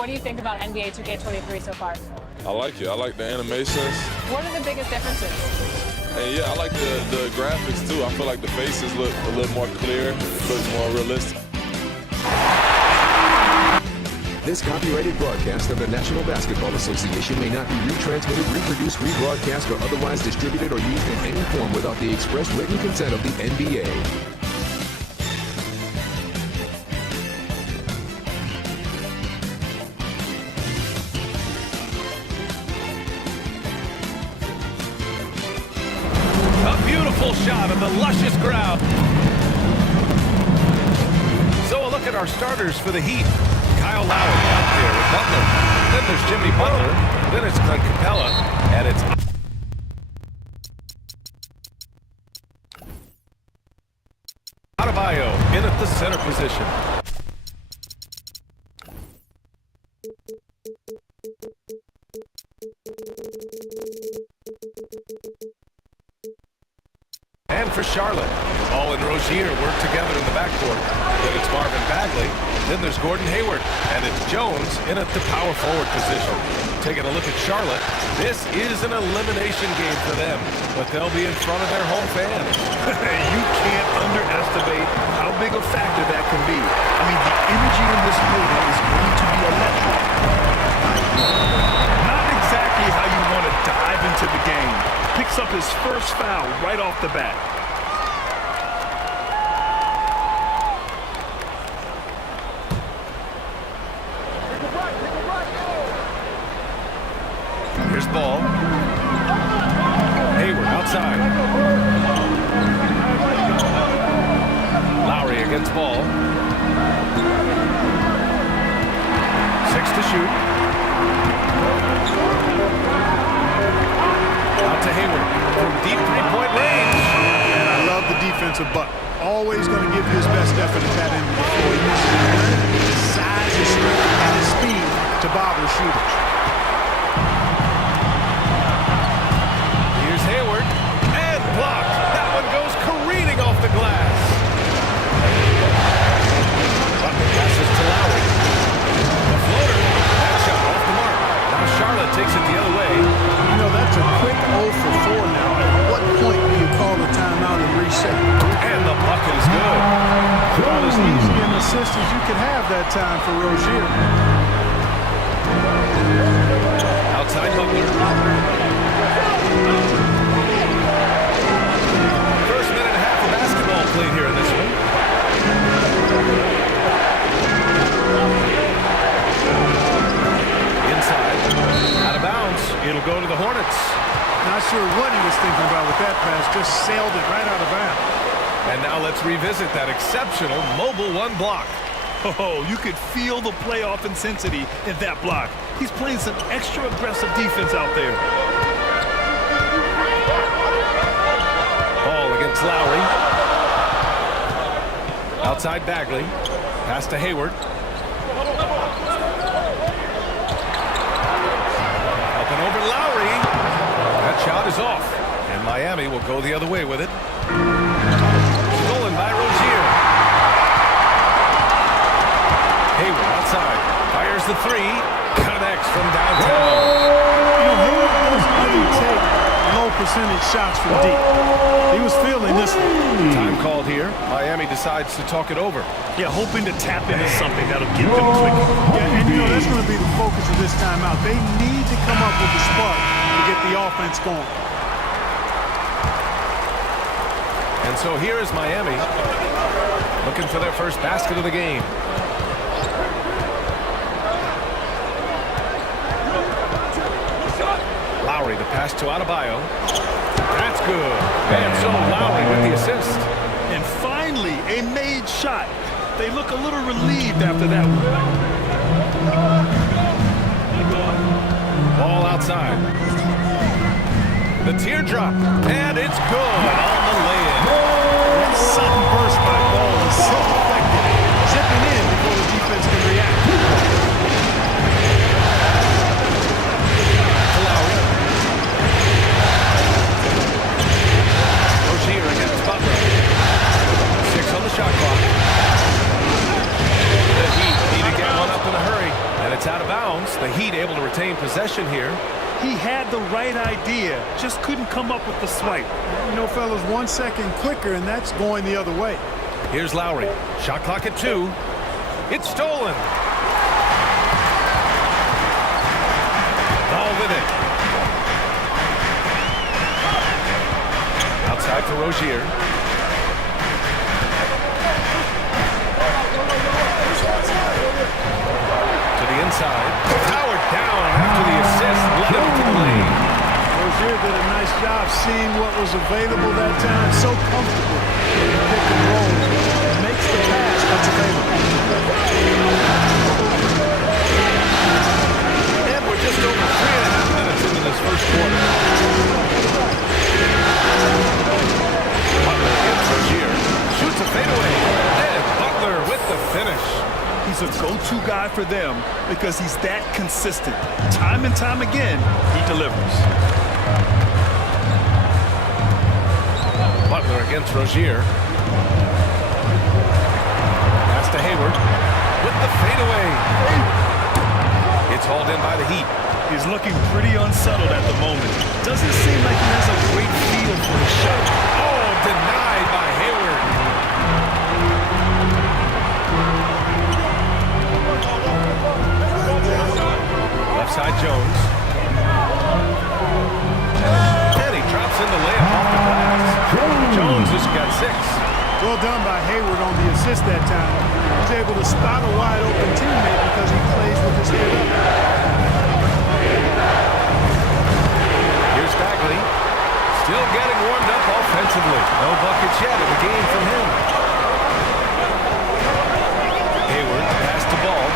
what do you think about NBA 2K23 so far? I like it. I like the animations. What are the biggest differences? And yeah, I like the graphics too. I feel like the faces look a little more clear, looks more realistic. This copyrighted broadcast of the National Basketball Association may not be retransmitted, reproduced, rebroadcast, or otherwise distributed or used in any form without the express written consent of the NBA. A beautiful shot of the luscious ground. So a look at our starters for the Heat. Kyle Lowry out there with Butler. Then there's Jimmy Butler. Then it's Clint Capella. And it's Adebayo in at the center position. And for Charlotte, Ball and Rozier work together in the backcourt. Then it's Marvin Bagley. Then there's Gordon Hayward. And it's Jones in at the power forward position. Taking a look at Charlotte, this is an elimination game for them, but they'll be in front of their home fans. You can't underestimate how big a factor that can be. I mean, the energy in this building is going to be electric. Not exactly how you want to dive into the game. Picks up his first foul right off the bat. Here's Ball. Hayward outside. Lowry against Ball. 6 to shoot. Out to Hayward from deep three-point range. And I love the defensive Butler. Always going to give you his best effort at that end of the floor. He uses his size, his strength, and his speed to bother shooters. Here's Hayward. And blocked. That one goes careening off the glass. Butler passes to Lowry. The floater. That shot off the mark. Now Charlotte takes it the other way. You know, that's a quick 0 for 4 now. At what point do you call the timeout and reset? And the bucket is good. About as easy an assist as you could have that time for Rozier. Outside Butler. First minute and a half of basketball played here in this one. Inside. Out of bounds. It'll go to the Hornets. Not sure what he was thinking about with that pass. Just sailed it right out of bounds. And now let's revisit that exceptional mobile one block. Oh, you could feel the playoff intensity in that block. He's playing some extra aggressive defense out there. Ball against Lowry. Outside Bagley. Pass to Hayward. Up and over Lowry. That shot is off. And Miami will go the other way with it. Stolen by Rozier. Hayward outside. Fires the three. Connects from downtown. You know, Hayward doesn't take low percentage shots from deep. He was feeling this one. Time called here. Miami decides to talk it over. Yeah, hoping to tap into something that'll get them clicking. Yeah, and you know, that's going to be the focus of this timeout. They need to come up with the spark to get the offense going. And so here is Miami looking for their first basket of the game. Lowry, the pass to Adebayo. That's good. And so Lowry with the assist. And finally, a made shot. They look a little relieved after that one. Ball outside. The teardrop. And it's good on the lay-in. That sudden burst by Ball is so effective. Zipping in before the defense can react. Rozier against Butler. 6 on the shot clock. The Heat need to get one up in a hurry, and it's out of bounds. able to retain possession here. He had the right idea, just couldn't come up with the swipe. You know, fellas, 1 second quicker, and that's going the other way. Here's Lowry. Shot clock at 2. It's stolen. Ball with it. Outside for Rozier. To the inside. Powered down after the assist. Led him to the lane. Rozier did a nice job seeing what was available that time. So comfortable in the pick and roll. Makes the pass what's available. And we're just over 3.5 minutes into this first quarter. Butler gets Rozier. Shoots a fadeaway. And Butler with the finish. He's a go-to guy for them because he's that consistent. Time and time again, he delivers. Butler against Rozier. Pass to Hayward with the fadeaway. It's hauled in by the Heat. He's looking pretty unsettled at the moment. Doesn't seem like he has a great feel for his shot. Oh, denied by Hayward. Left side Jones. And he drops in the layup off the glass. Jones has got 6. Well done by Hayward on the assist that time. He's able to spot a wide open teammate because he plays with his head up. Here's Bagley. Still getting warmed up offensively. No buckets yet in the game from him. Hayward pass the ball.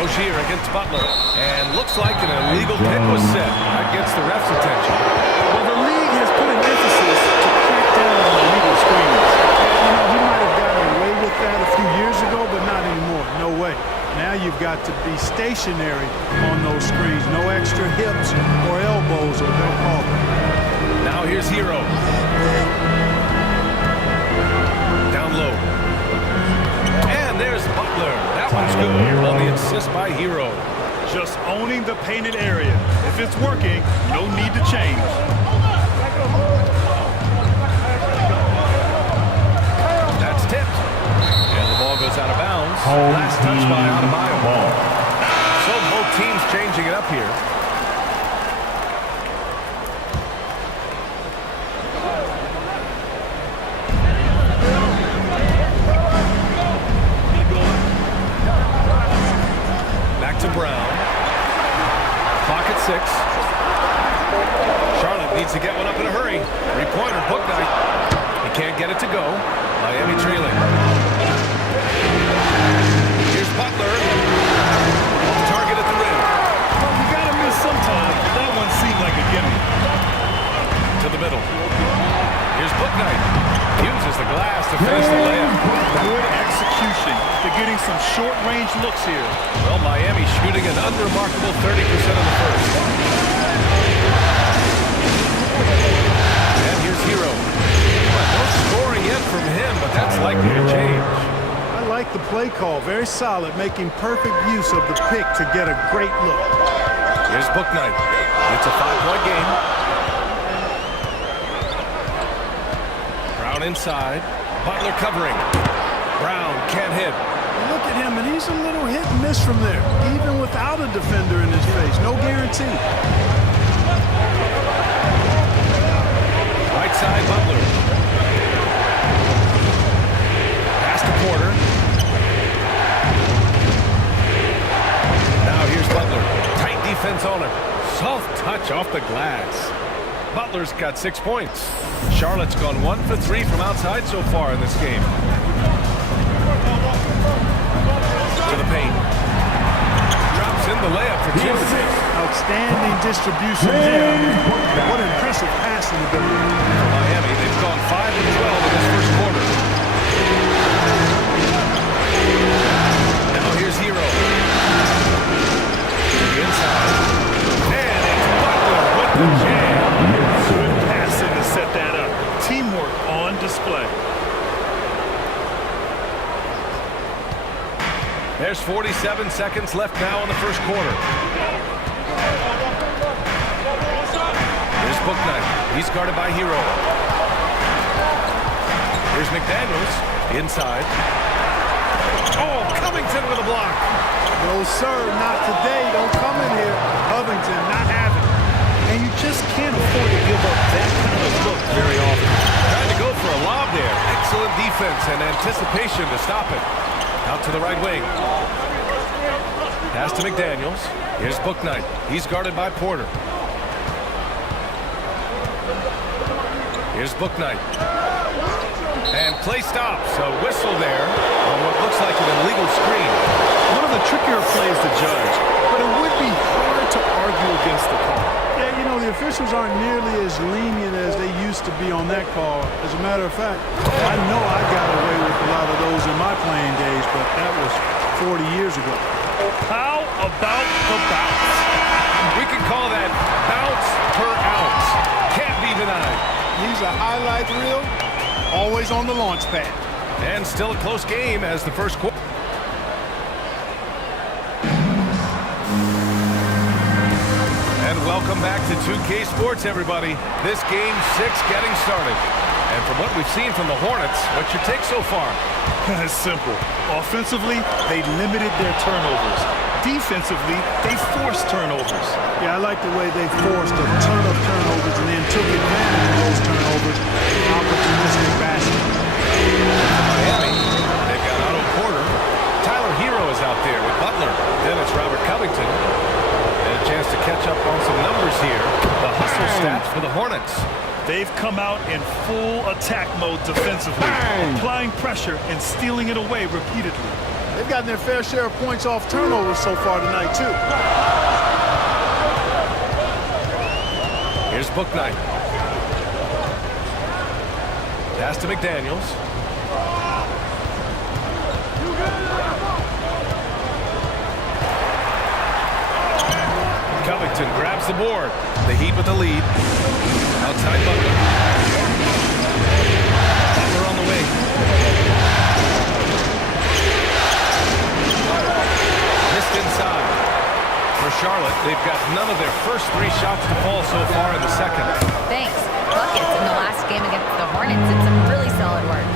Rozier against Butler. And looks like an illegal pick was set. That gets the ref's attention. Well, the league has put an emphasis to crack down on illegal screens. You know, he might have gotten away with that a few years ago, but not anymore. No way. Now you've got to be stationary on those screens. No extra hips or elbows, or they'll call it. Now here's Hero. Down low. And there's Butler. That one's good on the assist by Hero. Just owning the painted area. If it's working, no need to change. That's tipped. And the ball goes out of bounds. Last touch by Adebayo. So both teams changing it up here. Back to Brown. Clock at 6. Charlotte needs to get one up in a hurry. 3-pointer, Book Night. He can't get it to go. Miami trailing. Here's Butler. Target at the rim. Well, you gotta miss sometime. That one seemed like a gimme. To the middle. Here's Book Night. Uses the glass to finish the layup. Good execution. They're getting some short-range looks here. Well, Miami shooting an unremarkable 30% of the first. And here's Hero. No scoring yet from him, but that's likely to change. I like the play call. Very solid, making perfect use of the pick to get a great look. Here's Book Night. It's a 5-point game. Brown inside. Butler covering. Brown can't hit. Look at him, and he's a little hit and miss from there, even without a defender in his face. No guarantee. Right side, Butler. Pass to Porter. Now here's Butler. Tight defense on him. Soft touch off the glass. Butler's got 6 points. Charlotte's gone 1 for 3 from outside so far in this game. To the paint. Drops in the layup for 2. Outstanding distribution there. What impressive passing ability. Miami, they've gone 5 and 12 in this first quarter. Now here's Hero. To the inside. And it's Butler with the jam. Good passing to set that up. Teamwork on display. There's 47 seconds left now in the first quarter. Here's Booknight. He's guarded by Hero. Here's McDaniels inside. Oh, Covington with a block. No, sir, not today. Don't come in here. Covington, not having it. And you just can't afford to give up that kind of look very often. Trying to go for a lob there. Excellent defense and anticipation to stop it. Out to the right wing. Pass to McDaniels. Here's Booknight. He's guarded by Porter. Here's Booknight. And play stops. A whistle there on what looks like an illegal screen. One of the trickier plays to judge, but it would be hard to argue against the call. Yeah, you know, the officials aren't nearly as lenient as they used to be on that call. As a matter of fact, I know I got away with a lot of those in my playing days, but that was 40 years ago. How about the bounce? We can call that bounce per ounce. Can't be denied. He's a highlight reel, always on the launch pad. And still a close game as the first quarter. And welcome back to 2K Sports, everybody. This game 6 getting started. And from what we've seen from the Hornets, what's your take so far? It's simple. Offensively, they limited their turnovers. Defensively, they forced turnovers. Yeah, I like the way they forced a ton of turnovers and then took advantage of those turnovers. Opportunistic basket. Miami, they've got Otto Porter. Tyler Hero is out there with Butler. Then it's Robert Covington. And a chance to catch up on some numbers here. The hustle stats for the Hornets. They've come out in full attack mode defensively, applying pressure and stealing it away repeatedly. They've gotten their fair share of points off turnovers so far tonight, too. Here's Booknight. Pass to McDaniels. Covington grabs the board. The Heat with the lead. Outside Butler. Butler on the wing. Missed inside. For Charlotte, they've got none of their first 3 shots to fall so far in the second. Thanks. Buckets in the last game against the Hornets did some really solid work.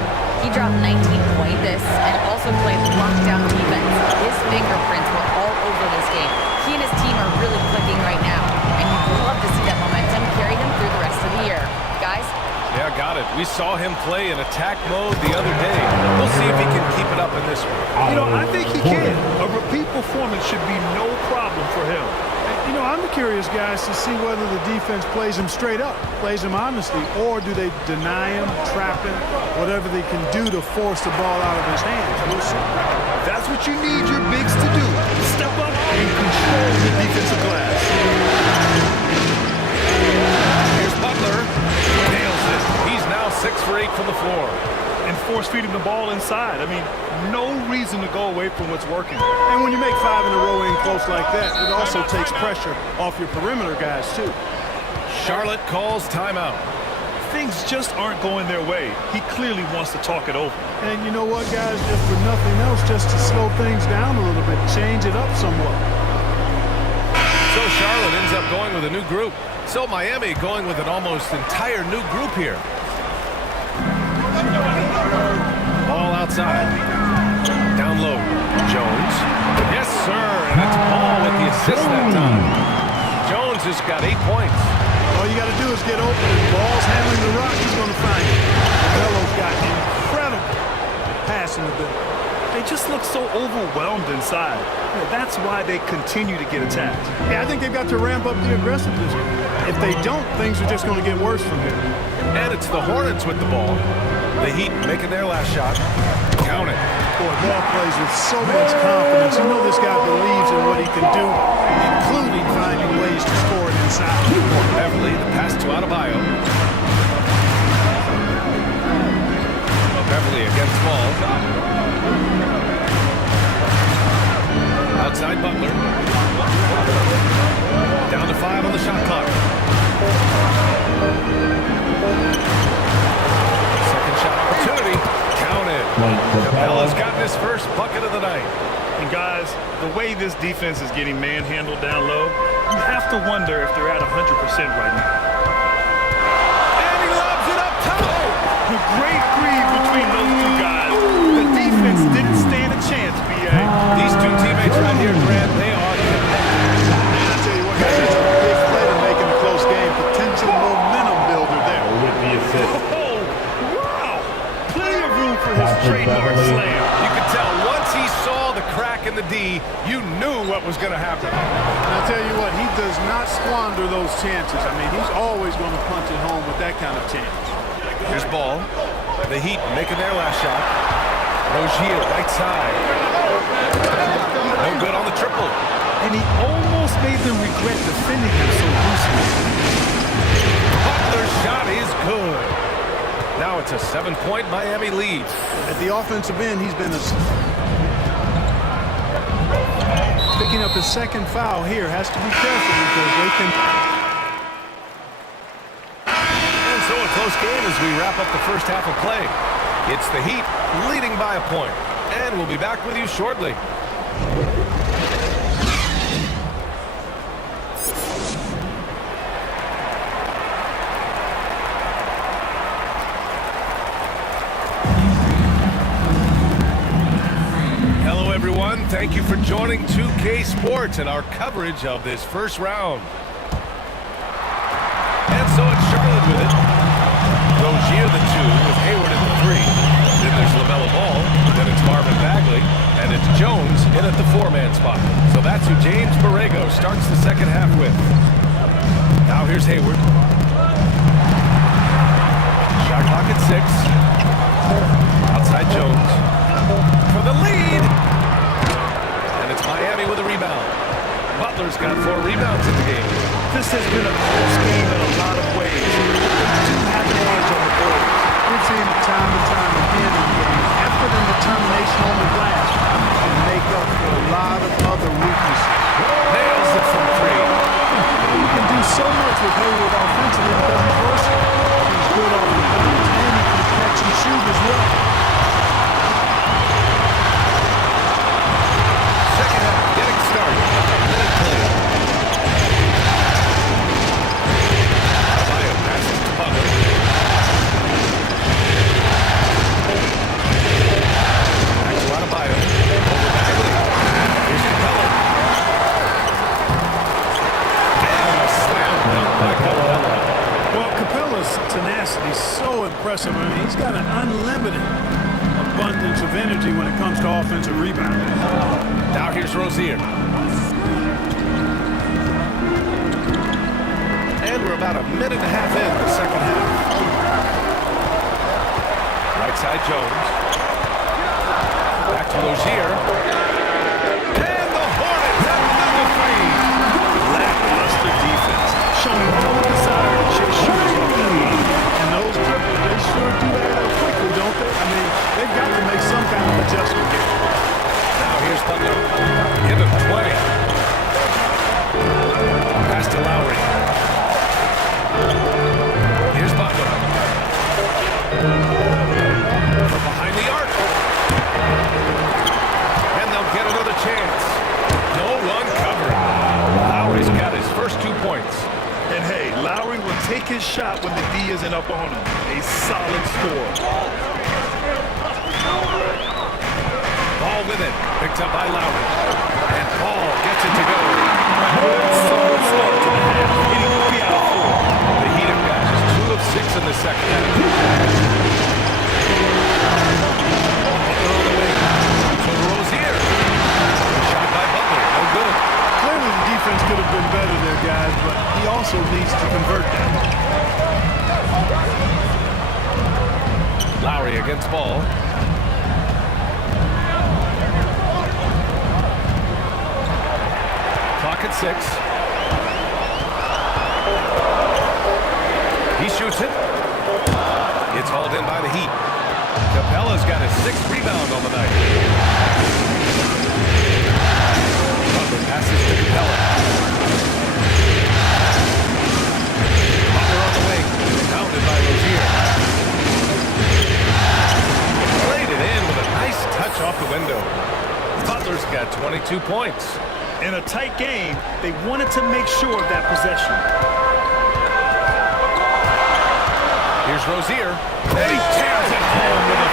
He dropped 19 points and also played lockdown defense. His fingerprints were all over this game. He and his team are really clicking right now, and you'd love to see that momentum carry him through the rest of the year. Guys? Yeah, got it. We saw him play in attack mode the other day. We'll see if he can keep it up in this one. You know, I think he can. A repeat performance should be no problem for him. You know, I'm curious, guys, to see whether the defense plays him straight up, plays him honestly, or do they deny him, trap him, whatever they can do to force the ball out of his hands. We'll see. That's what you need your bigs to do. Step up and control the defensive glass. Here's Butler. Nails it. He's now 6 for 8 from the floor. And force feeding the ball inside. I mean, no reason to go away from what's working. And when you make 5 in a row in close like that, it also takes pressure off your perimeter guys, too. Charlotte calls timeout. Things just aren't going their way. He clearly wants to talk it over. And you know what, guys? If for nothing else, just to slow things down a little bit, change it up somewhat. So Charlotte ends up going with a new group. So Miami going with an almost entire new group here. Ball outside. Down low. Jones. Yes, sir. And it's Ball with the assist that time. Jones has got 8 points. All you got to do is get open. If Ball's handling the rock, he's going to find it. Melo's got incredible passing ability. They just look so overwhelmed inside. You know, that's why they continue to get attacked. Yeah, I think they've got to ramp up the aggressiveness. If they don't, things are just going to get worse from here. And it's the Hornets with the ball. The Heat making their last shot. Count it. Boy, Ball plays with so much confidence. You know this guy believes in what he can do, including finding ways to score it inside. Beverly, the pass to Adebayo. Beverly against Ball. Outside Butler. Down to 5 on the shot clock. Second shot opportunity. Counted. Capella's gotten his first bucket of the night. And guys, the way this defense is getting manhandled down low, you have to wonder if they're at 100% right now. And he lobs it up top. The great breed between those two guys. The defense didn't stand a chance, B.A. These two teammates right here, Grant, they are connected. And I tell you what, guys, it's a big play to make in a close game. Potential momentum builder there. With the assist. Oh, wow! Plenty of room for his trademark slam. You could tell once he saw the crack in the D, you knew what was going to happen. And I tell you what, he does not squander those chances. I mean, he's always going to punch it home with that kind of chance. Here's ball. The Heat making their last shot. Rozier, right side. No good on the triple. And he almost made them regret defending him so loosely. Butler's shot is good. Now it's a 7-point Miami lead. At the offensive end, he's been picking up his second foul here. Has to be careful because they can. And so a close game as we wrap up the first half of play. It's the Heat leading by a point. And we'll be back with you shortly. Hello, everyone. Thank you for joining 2K Sports and our coverage of this first round. And so it's Charlotte with it. Rozier the 2 with Hayward at the 3. Then there's LaMelo Ball. Then it's Marvin Bagley. And it's Jones in at the 4-man spot. So that's who James Borrego starts the second half with. Now here's Hayward. Shot clock at 6. Outside Jones. For the lead. And it's Miami with a rebound. Butler's got 4 rebounds in the game. This has been a close game in a lot of ways. The two have an edge on the board. We've seen it time and time again in games. Effort and determination on the glass can make up for a lot of other weaknesses. Nails it from 3. You can do so much with Hayward offensively because he's versatile. He's good off the bounce and he can catch and shoot as well. Second half getting started. Minute played. Adebayo passes to Butler. Back to Adebayo. Over Bagley. Here's Capella. And a slam dunk by Capella. Well, Capella's tenacity is so impressive. I mean, he's got an unlimited abundance of energy when it comes to offensive rebounding. Now here's Rozier. And we're about a minute and a half in the second half. Right side Jones. Back to Rozier. And the Hornets have another 3. Lackluster defense, showing no desire to chase shooters off that line. And those triples, they sure do add up quickly, don't they? I mean, they've got to make some kind of adjustment here. Now here's Butler. Give him 20. Pass to Lowry. Here's Butler. From behind the arc. And they'll get another chance. No one covering. Lowry's got his first 2 points. And hey, Lowry will take his shot when the D isn't up on him. A solid score. Ball with it. Picked up by Lowry. And Ball gets it to go. Solid start to the half. Hitting 3 out of 4. The Heat have got just 2 of 6 in the second half. Butler on the wing. To Rozier. Shot by Butler. No good. Clearly, the defense could have been better there, guys, but he also needs to convert that. Lowry against Ball. Clock at 6. He shoots it. It's hauled in by the Heat. Capella's got his 6th rebound on the night. Butler passes to Capella. Butler on the wing. Pounded by Rozier. Played it in with a nice touch off the window. Butler's got at 22 points. In a tight game, they wanted to make sure of that possession. Here's Rozier. And he tears it home with a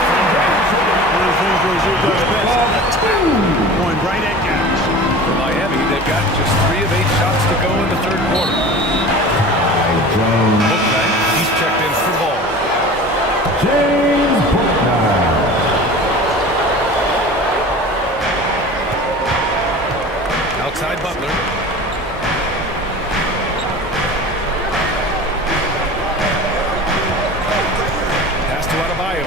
Going right at guys. For Miami, they've got just 3 of 8 shots to go in the third quarter. He's checked in for ball. Outside Butler. Pass to Adebayo.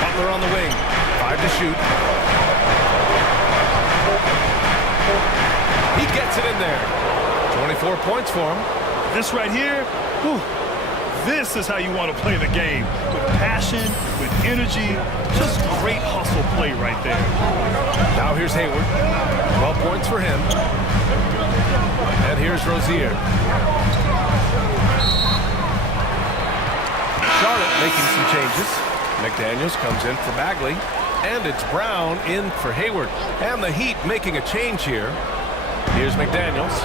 Butler on the wing. 5 to shoot. He gets it in there. 24 points for him. This right here, whew, this is how you want to play the game. With passion, with energy, just great hustle play right there. Now here's Hayward. 12 points for him. And here's Rozier. Charlotte making some changes. McDaniels comes in for Bagley. And it's Brown in for Hayward. And the Heat making a change here. Here's McDaniels.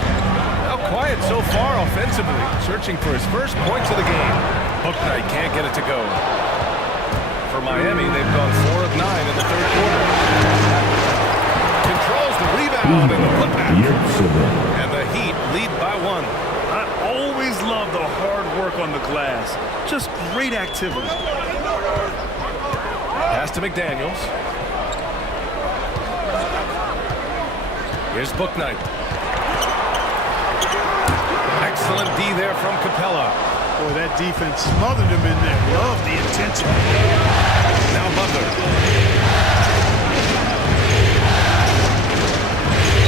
Now quiet so far offensively. Searching for his first points of the game. Bouknight can't get it to go. For Miami, they've gone 4 of 9 in the third quarter. Controls the rebound and the putback. And the Heat lead by 1. I always love the hard work on the glass. Just great activity. Pass to McDaniels. Here's Bouknight. Excellent D there from Capella. Boy, that defense smothered him in there. Love the intensity. Now Butler.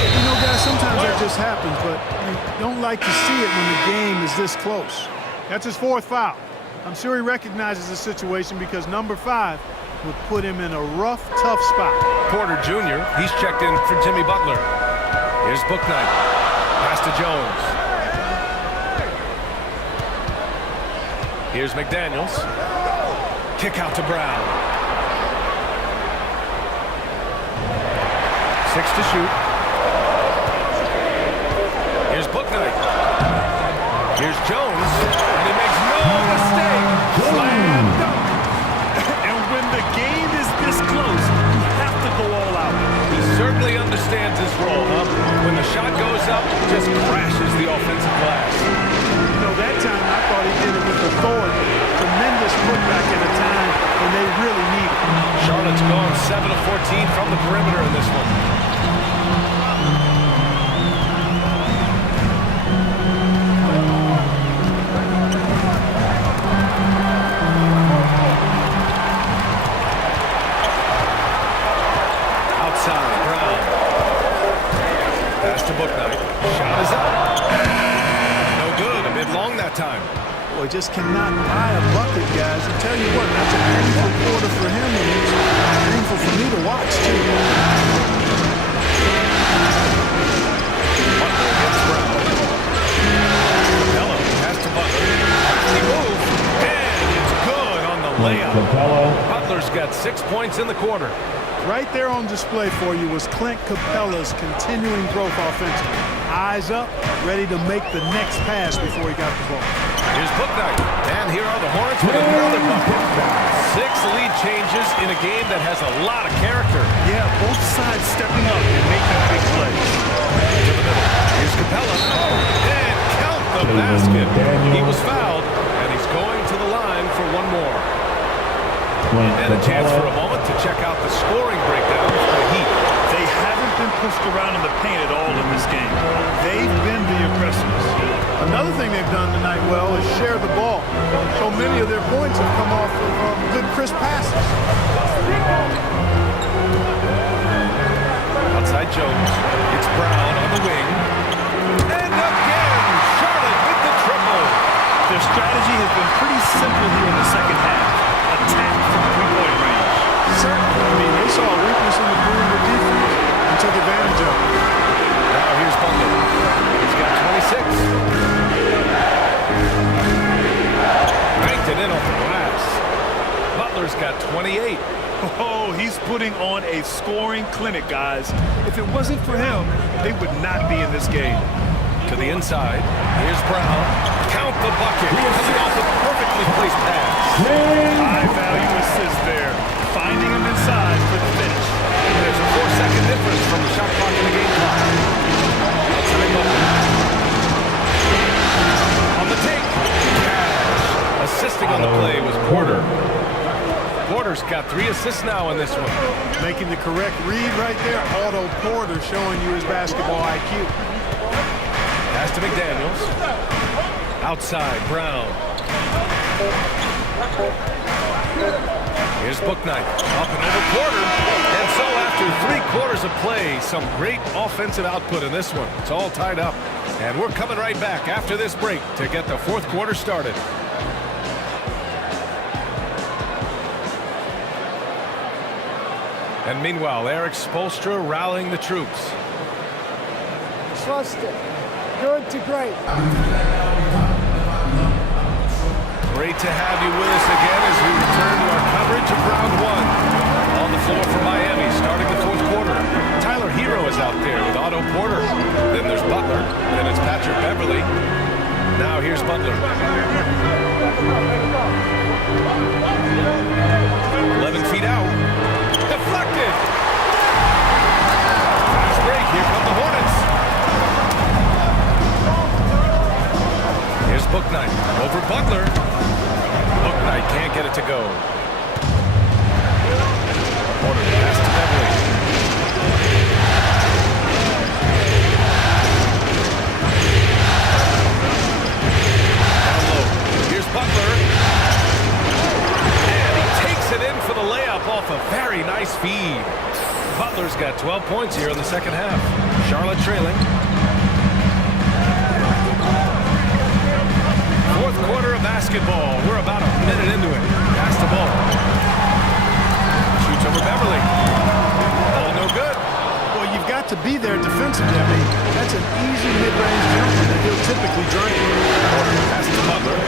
You know, guys, sometimes that just happens, but you don't like to see it when the game is this close. That's his 4th foul. I'm sure he recognizes the situation because number 5 would put him in a rough, tough spot. Porter Jr., he's checked in for Jimmy Butler. Here's Bouknight. Pass to Jones. Here's McDaniels. Kick out to Brown. 6 to shoot. Here's Bouknight. Here's Jones. And he makes no mistake. Slam dunk. And when the game is this close, you have to go all out. He certainly understands his role, huh? When the shot goes up, just crashes the offensive glass. You know, that time I thought he did it with authority. Tremendous putback at a time when they really need it. Charlotte's gone 7 of 14 from the perimeter in this one. Outside, Brown. Pass to Bouknight. Shot is up. No good. A bit long that time. Boy, just cannot buy a bucket, guys. I tell you what, that's a painful quarter for him, and it's painful for me to watch, too. Butler against Brown. Capella pass to Butler. He moves, and it's good on the layup. Butler's got 6 points in the quarter. Right there on display for you was Clint Capella's continuing growth offensively. Eyes up, ready to make the next pass before he got the ball. Here's Bouknight, and here are the Hornets with another bucket. 6 lead changes in a game that has a lot of character. Yeah, both sides stepping up and making big plays. To the middle, here's Capella, and count the basket. He was fouled, and he's going to the line for one more. And a chance for a moment to check out the scoring breakdown for the Heat. They haven't been pushed around in the paint at all in this game. They've been the aggressors. Another thing they've done tonight well is share the ball. So many of their points have come off of good crisp passes. Outside Jones. It's Brown on the wing. And again, Charlotte with the triple. Their strategy has been pretty simple here in the second half. Attack from three-point range. Certainly. I mean, they saw a weakness in the perimeter defense and took advantage of it. Now here's Butler. He's got 26. Banked it in off the glass. Butler's got 28. Oh, he's putting on a scoring clinic, guys. If it wasn't for him, they would not be in this game. To the inside. Here's Brown. Count the bucket. Coming off a perfectly placed pass. High-value assist there. Finding him inside for the finish. There's a 4-second difference from the shot clock in the game clock. Outside Butler. On the take. Cash. Assisting on the play was Porter. Porter's got 3 assists now in this one. Making the correct read right there. Otto Porter showing you his basketball IQ. Pass to McDaniels. Outside, Brown. Here's Bouknight. Up and over Porter. And so after 3 quarters of play, some great offensive output in this one. It's all tied up. And we're coming right back after this break to get the 4th quarter started. And meanwhile, Eric Spoelstra rallying the troops. Trust it. Good to great. Great to have you with us again as we return to our coverage of round 1. On the floor for Miami, starting the 4th quarter. Tyler Hero is out there with Otto Porter. Then there's Butler. Then it's Patrick Beverly. Now here's Butler. 11 feet out. Deflected. Fast break. Here come the Hornets. Here's Bouknight over Butler. Bouknight can't get it to go. Porter pass to Beverly. Down low. Here's Butler. And he takes it in for the layup off a very nice feed. Butler's got 12 points here in the second half. Charlotte trailing. 4th quarter of basketball. We're about a minute into it. Pass the ball. Shoots over Beverly. Ball no good. Well, you've got to be there defensively. I mean, that's an easy mid-range jumper that he'll typically drain. Pass to Butler.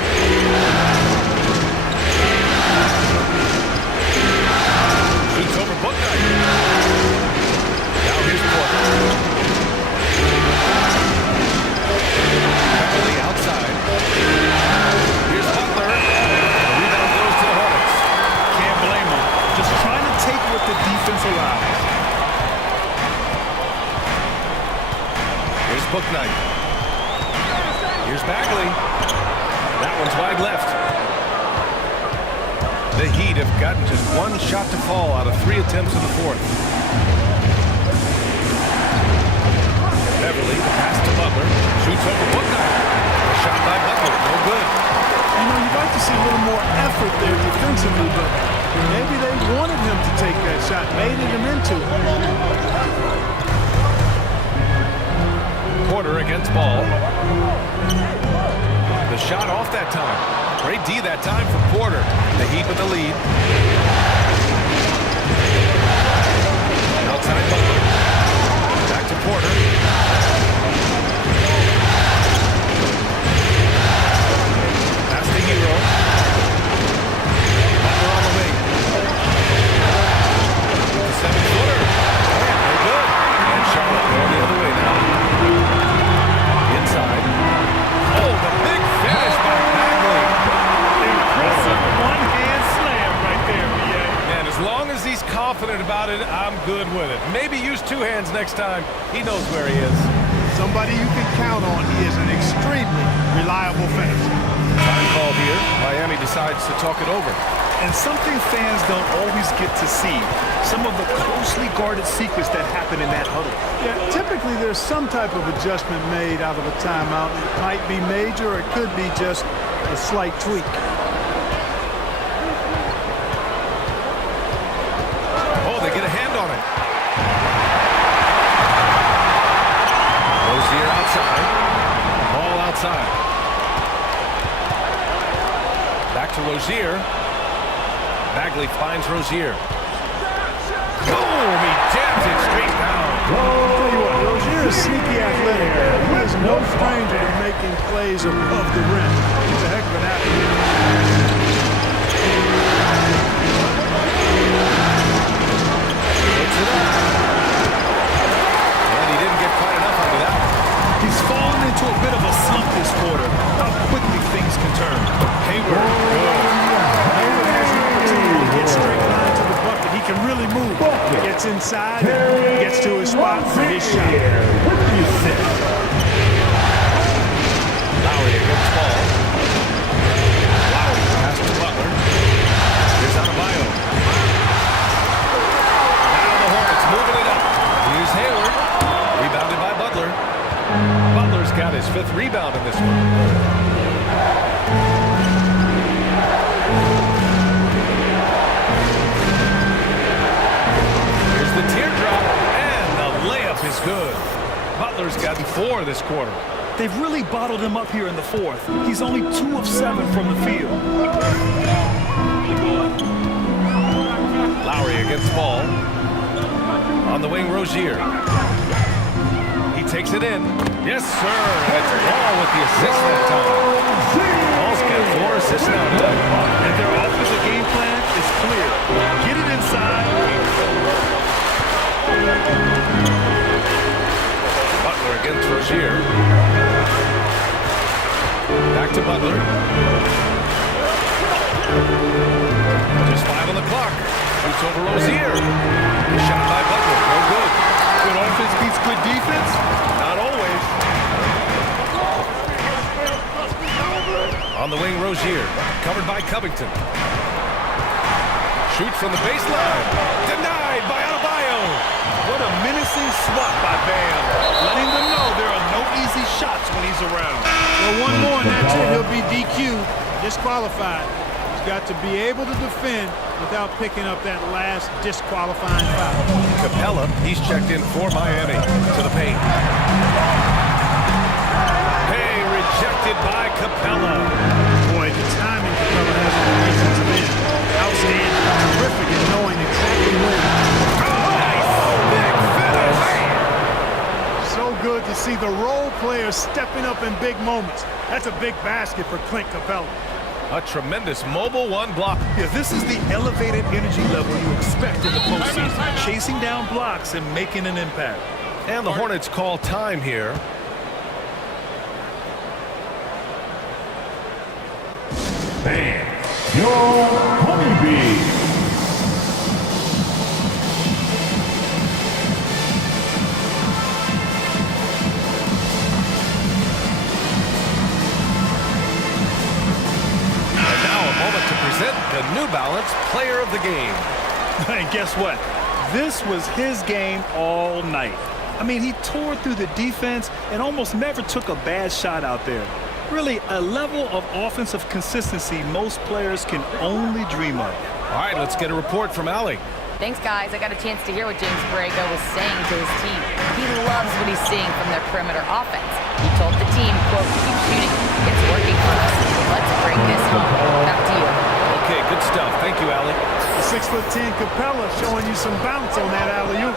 Shoots over Bouknight. Now here's Porter. Beverly outside. Here's Butler. The rebound goes to the Hornets. Can't blame him. Just trying to take what the defense allows. Here's Bouknight. Here's Bagley. That one's wide left. The Heat have gotten just 1 shot to fall out of 3 attempts in the 4th. Beverly, pass to Butler. Shoots over Bouknight. Shot by Butler, no good. You know, you'd like to see a little more effort there defensively, but maybe they wanted him to take that shot, made him into it. Porter against Ball. The shot off that time. Great D that time for Porter. The Heat with the lead. Outside Butler. Back to Porter. Pass to Hero. Butler on the wing. 7-footer. No good. And Charlotte going the other way now. Inside. Oh, the big finish by Bagley. Impressive one-hand slam right there, B.A. Man, as long as he's confident about it, I'm good with it. Maybe use 2 hands next time. He knows where he is. Somebody you can count on. He is an extremely reliable finisher. Time call here. Miami decides to talk it over. And something fans don't always get to see. Some of the closely guarded secrets that happen in that huddle. Yeah, typically there's some type of adjustment made out of a timeout. It might be major or it could be just a slight tweak. Oh, they get a hand on it. Rozier outside. Ball outside. Back to Rozier. Bagley finds Rozier. Boom! He jabs it straight down. I'll tell you what, Rozier is sneaky athletic. He is no stranger to making plays above the rim. He's a heck of an athlete. Gets inside and gets to his spot for his shot. Lowry against ball. Lowry pass to Butler. Here's Adebayo. Now the Hornets moving it up. Here's Hayward. Rebounded by Butler. Butler's got his 5th rebound in this one. Here's the teardrop, and the layup is good. Butler's gotten 4 this quarter. They've really bottled him up here in the 4th. He's only 2 of 7 from the field. Lowry against ball. On the wing, Rozier. He takes it in. Yes, sir. It's Ball with the assist that time. Ball's got 4 assists now. And their offensive game plan is clear. Get it inside. Butler against Rozier. Back to Butler. Just 5 on the clock. Shoots over Rozier. Shot by Butler. No good. Good offense beats good defense? Not always. On the wing, Rozier. Covered by Covington. Shoots from the baseline. Denied by Adebayo. What a menacing swat by Bam. Letting them know there are no easy shots when he's around. Well, one more and that's it. He'll be DQ'd, disqualified. He's got to be able to defend without picking up that last disqualifying foul. Capella, he's checked in for Miami. To the paint. Hey, rejected by Capella. Boy, the timing Capella has on the defensive end. Outstanding. Terrific at knowing exactly when. Nice. Big finish. So good to see the role players stepping up in big moments. That's a big basket for Clint Capella. A tremendous mobile 1 block. Yeah, this is the elevated energy level you expect in the postseason. Chasing down blocks and making an impact. And the Hornets call time here. Bam, your honeybee. The New Balance Player of the Game. And guess what? This was his game all night. I mean, he tore through the defense and almost never took a bad shot out there. Really, a level of offensive consistency most players can only dream of. All right, let's get a report from Allie. Thanks, guys. I got a chance to hear what James Borrego was saying to his team. He loves what he's seeing from their perimeter offense. He told the team, quote, keep shooting. It's working for us. Let's bring this home. Back to you. Okay, good stuff. Thank you, Allie. 6'10" Capella showing you some bounce on that alley-oop.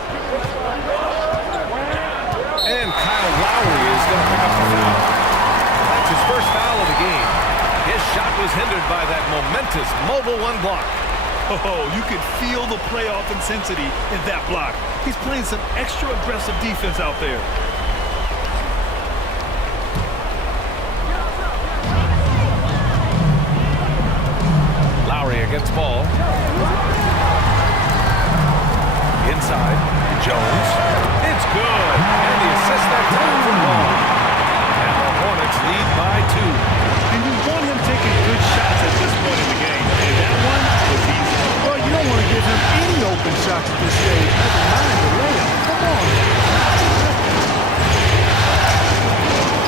And Kyle Lowry is going to pick up the foul. That's his first foul of the game. His shot was hindered by that momentous mobile 1 block. Oh, you could feel the playoff intensity in that block. He's playing some extra aggressive defense out there. Lowry against ball. Inside, Jones. It's good. And the assist that time from Ball. And the Hornets lead by 2. And you want him taking good shots at this point in the game. And that one was easy. Well, you don't want to give him any open shots at this stage. Never mind the layup. Come on.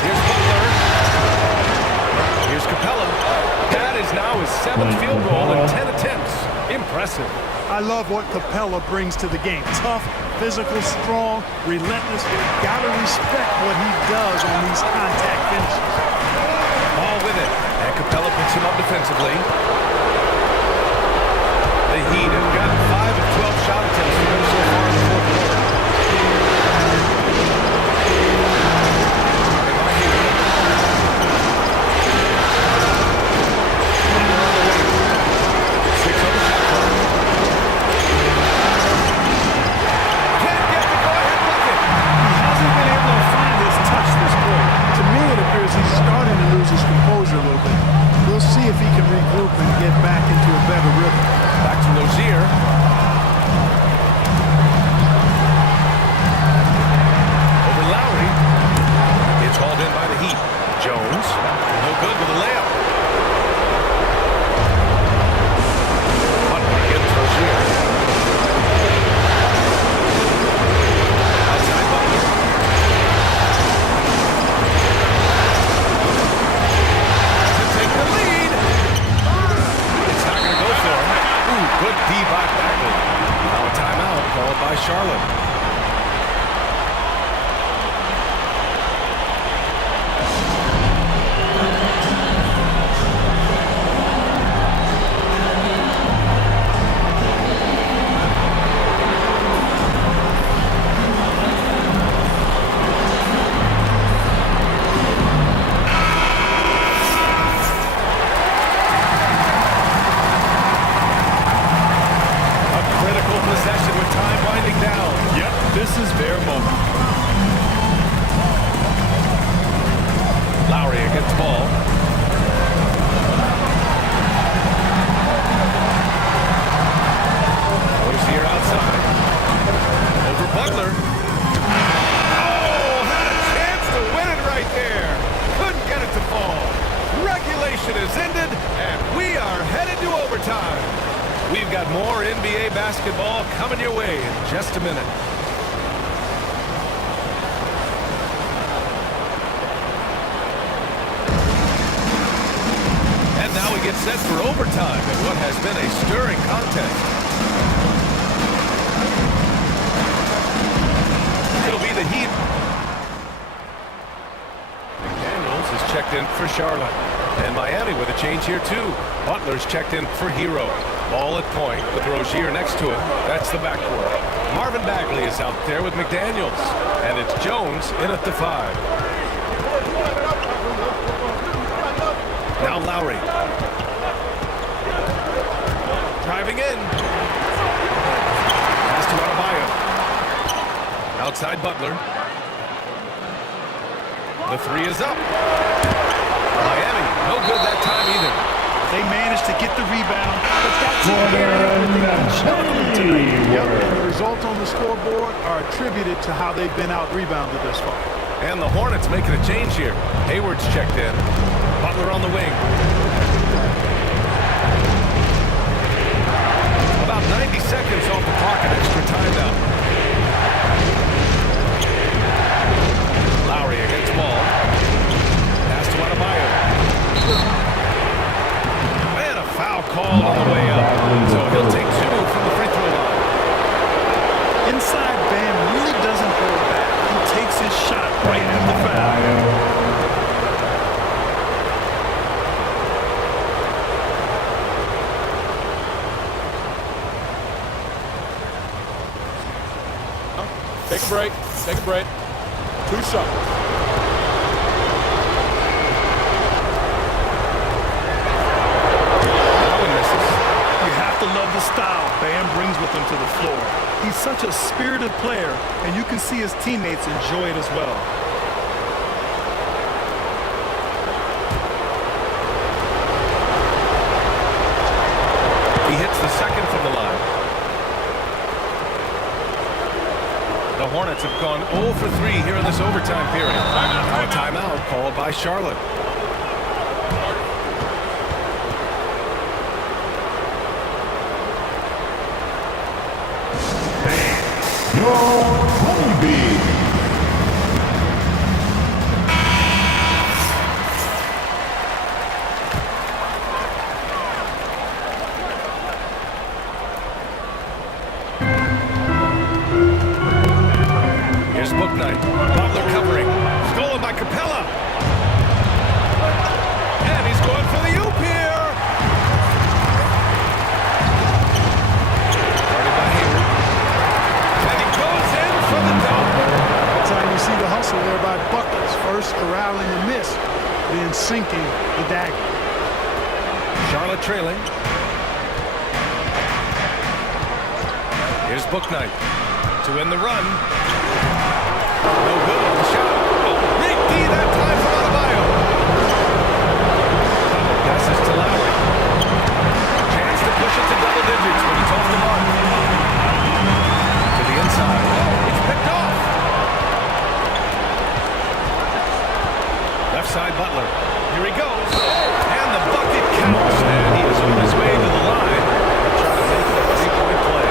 Here's Butler. Here's Capella. That is now his 7th field goal in 10 attempts. Impressive. I love what Capella brings to the game. Tough, physical, strong, relentless. Gotta respect what he does on these contact finishes. Ball with it. And Capella picks him up defensively. The Heat have got 5 of 12 shot attempts so far in the 4th quarter. If he can regroup and get D by Bagley. Now a timeout called by Charlotte. This is their moment. Lowry against ball. Rozier outside. Over Butler. Oh, had a chance to win it right there. Couldn't get it to fall. Regulation is ended, and we are headed to overtime. We've got more NBA basketball coming your way in just a minute. Now we get set for overtime in what has been a stirring contest. It'll be the Heat. McDaniels is checked in for Charlotte. And Miami with a change here too. Butler's checked in for Hero. Ball at point with Rozier next to him. That's the backcourt. Marvin Bagley is out there with McDaniels. And it's Jones in at the 5. Now Lowry. Driving in. Pass to Adebayo. Outside Butler. The 3 is up. Miami, no good that time either. They managed to get the rebound, but that's And the results on the scoreboard are attributed to how they've been out-rebounded thus far. And the Hornets making a change here. Hayward's checked in. Butler on the wing. About 90 seconds off the clock and extra time now. Lowry against ball. Pass to Adebayo. And a foul call on the way up. So he'll take 2 from the free throw line. Inside Bam really doesn't hold back. He takes his shot right at the foul. Take a break. Take a break. 2 shots. You have to love the style Bam brings with him to the floor. He's such a spirited player, and you can see his teammates enjoy it as well. He hits the second from the line. The Hornets have gone 0 for 3 here in this overtime period. A timeout called by Charlotte. Your honeybee. Here's Booknight. Butler covering. Stolen by Capella. And he's going for the oop here. Started by Hayward. And he goes in for the dunk. That's how you see the hustle there by Butler. First corralling the miss, then sinking the dagger. Charlotte trailing. Here's Booknight to end the run. No good on the shot. Oh, big D that time from Adebayo. Passes to Lowry. Chance to push it to double digits when he's off the mark. To the inside. It's picked off. Left side Butler. Here he goes. And the bucket counts. And he is on his way to the line. Trying to make that 3-point play.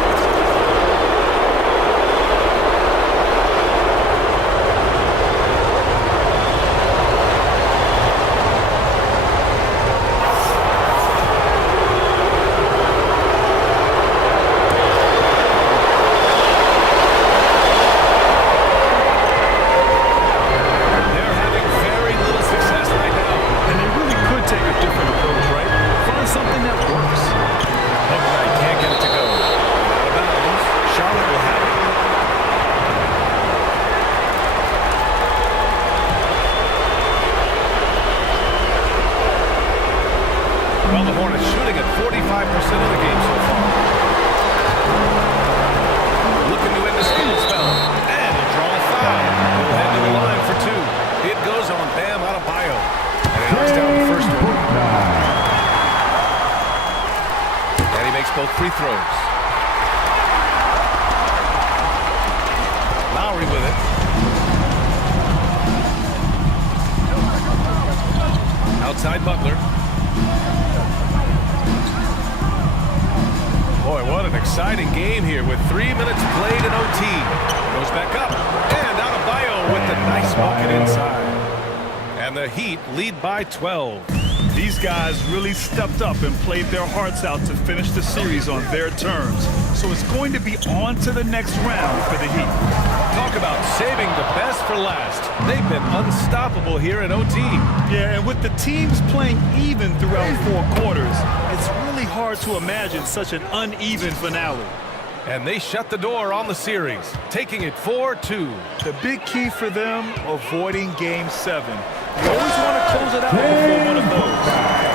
makes both free throws. Lowry with it. Outside Butler. Boy, what an exciting game here with 3 minutes played in OT. Goes back up, and Adebayo with the nice bucket inside. And the Heat lead by 12. These guys really stepped up and played their hearts out to finish the series on their terms. So it's going to be on to the next round for the Heat. Talk about saving the best for last. They've been unstoppable here in OT. Yeah, and with the teams playing even throughout 4 quarters, it's really hard to imagine such an uneven finale. And they shut the door on the series, taking it 4-2. The big key for them, avoiding Game 7. You always want to close it out before one of those.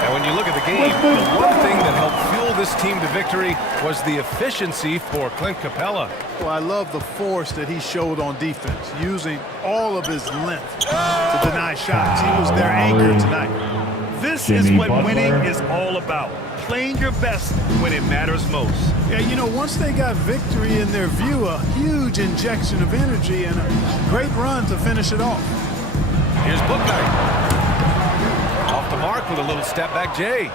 And when you look at the game, the one thing that helped fuel this team to victory was the efficiency for Clint Capella. Well, I love the force that he showed on defense, using all of his length to deny shots. He was their anchor tonight. This is what winning is all about. Playing your best when it matters most. Yeah, you know, once they got victory in their view, a huge injection of energy and a great run to finish it off. Here's Booknight. Off the mark with a little step back Jay.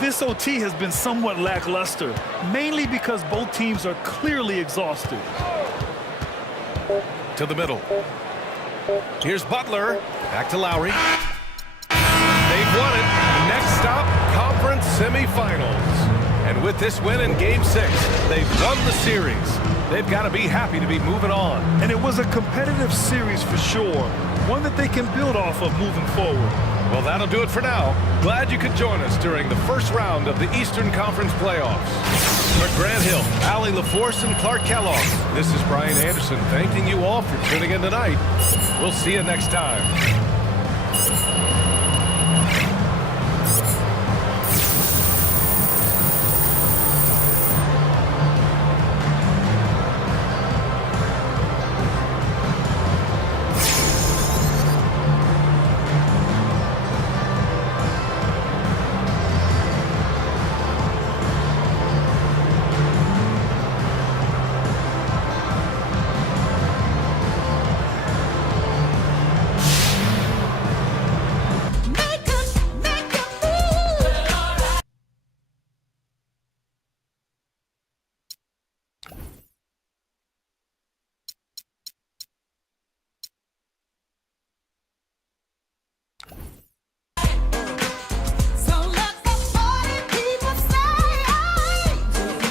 This OT has been somewhat lackluster, mainly because both teams are clearly exhausted. To the middle. Here's Butler. Back to Lowry. They've won it. Next stop, conference semifinals. And with this win in Game 6, they've won the series. They've got to be happy to be moving on. And it was a competitive series for sure, one that they can build off of moving forward. Well, that'll do it for now. Glad you could join us during the first round of the Eastern Conference playoffs. For Grant Hill, Allie LaForce, and Clark Kellogg, this is Brian Anderson thanking you all for tuning in tonight. We'll see you next time.